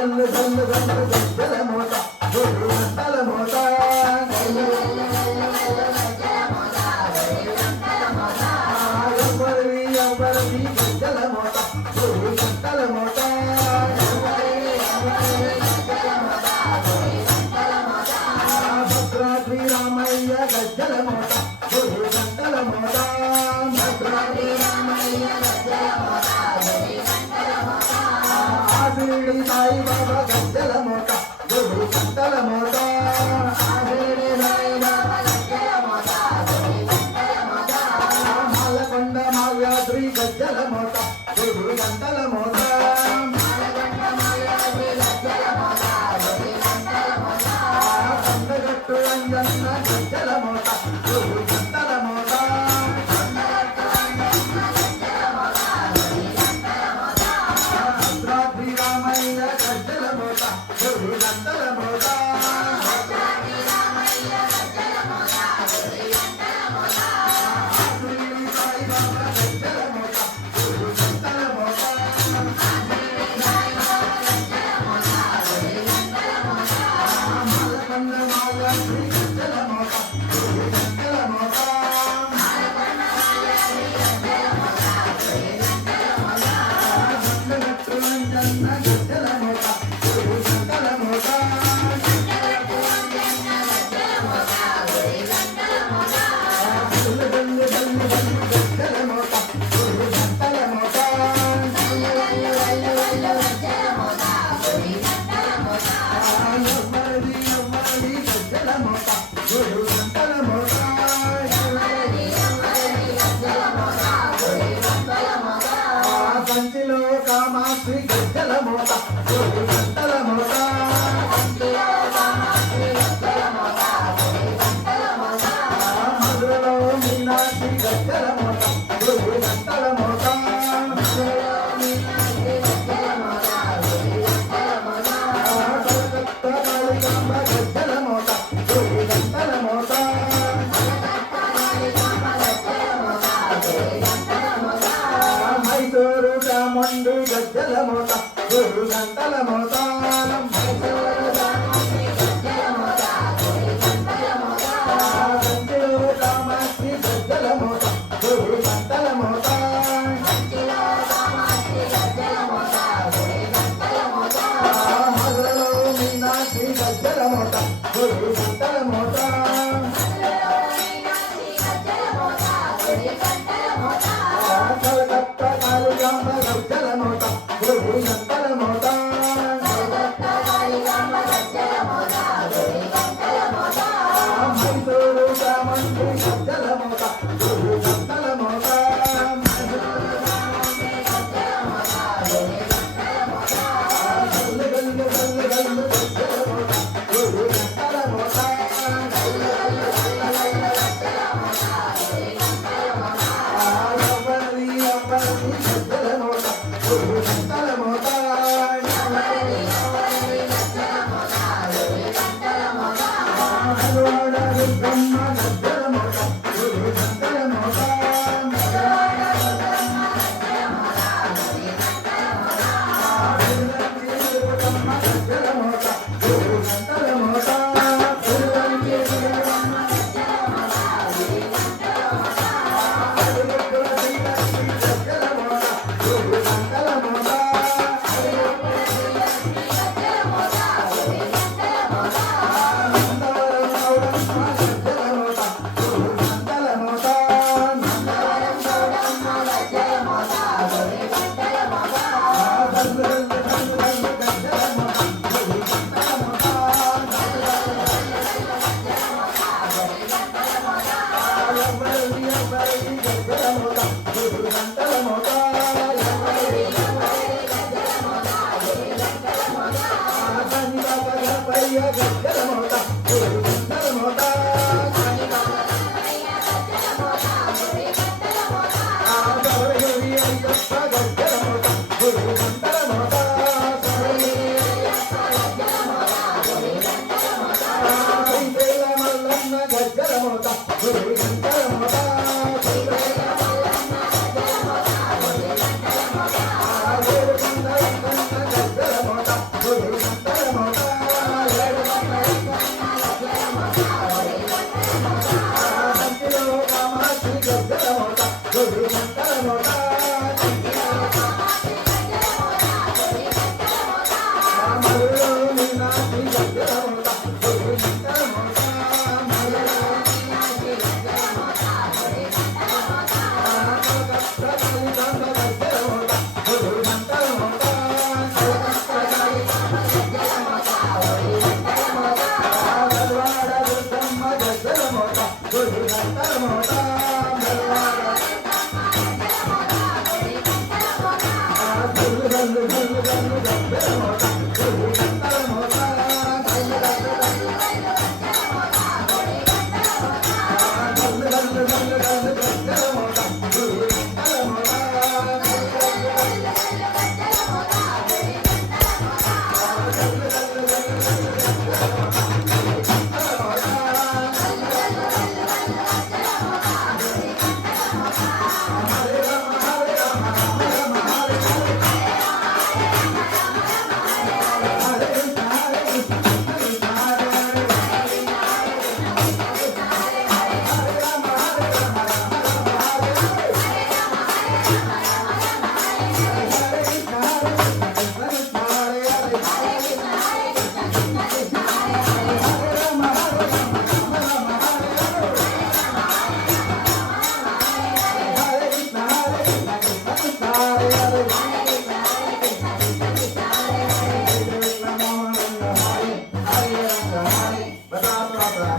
గల్లు గల్లు గల్లు గజ్జల మోత గురు గంటల మోత ఎవరివి ఎవరివి గజ్జల మోత గురు గంటల మోత భద్రాద్రి రామయ్య గజ్జల మోత గురు గంటల మోత భద్రాద్రి రామయ్య గజ్జల మోత ఆదిడి సాయి బాబా గజ్జల మోత గురు గంటల మోత ఆదిడి సాయి బాబా గజ్జల మోత గురు గంటల మోత మాలకొండ మాల్యాద్రి గజ్జల మోత గురు గంటల మోత మాలకొండ మాల్యాద్రి గజ్జల మోత గురు గంటల మోత కొండగట్టు అంజన్న గజ్జల మోత గురు గంటల మోత కొండగట్టు అంజన్న గజ్జల మోత గురు గంటల మోత భద్రాద్రి రామయ్య గజ్జల మోత గురు గంటల మోత భద్రాద్రి రామయ్య గజ్జల మోత గురు గంటల మోత ఆదిడి సాయి బాబా గజ్జల మోత గురు గంటల మోత ఆదిడి సాయి బాబా గజ్జల మోత గురు గంటల మోత మాలకొండ మాల్యాద్రి గజ్జల మోత గురు గంటల మోత మాలకొండ మాల్యాద్రి గజ్జల మోత గురు గంటల మోత కొండగట్టు అంజన్న గజ్జల మోత గురు గంటల మోత కొండగట్టు అంజన్న గజ్జల మోత గురు గంటల మోత గల్లు గల్లు గల్లు గల్లు గజ్జల మోత గురు గంటల మోత గల్లు గల్లు గల్లు గల్లు గజ్జల మోత గురు గంటల మోత ఎవరిది ఎవరిది గజ్జల మోత గురు గంటల మోత ఎవరిది ఎవరిది గజ్జల మోత గురు గంటల మోత కంచిలో కామాక్షి గజ్జల మోత గురు గంటల మోత కంచిలో కామాక్షి గజ్జల మోత గురు గంటల మోత మధురలో మీనాక్షి గజ్జల మోత గురు గంటల మోత మధురలో మీనాక్షి గజ్జల మోత గురు గంటల మోత కలకత్తా కాళికాంబ గజ్జల మోత గురు గంటల మోత కలకత్తా కాళికాంబ గజ్జల మోత గురు గంటల మోత మైసూరు చాముండి గజ్జల మోత గురు గంటల మోత మైసూరు చాముండి గజ్జల మోత గురు గంటల మోత కంచిలో కామాక్షి గజ్జల మోత గురు గంటల మోత కంచిలో కామాక్షి గజ్జల మోత గురు గంటల మోత మధురలో మీనాక్షి గజ్జల మోత గురు గంటల మోత మధురలో మీనాక్షి గజ్జల మోత గురు గంటల మోత కలకత్తా కాళికాంబ గజ్జల మోత గురు గంటల మోత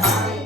Hare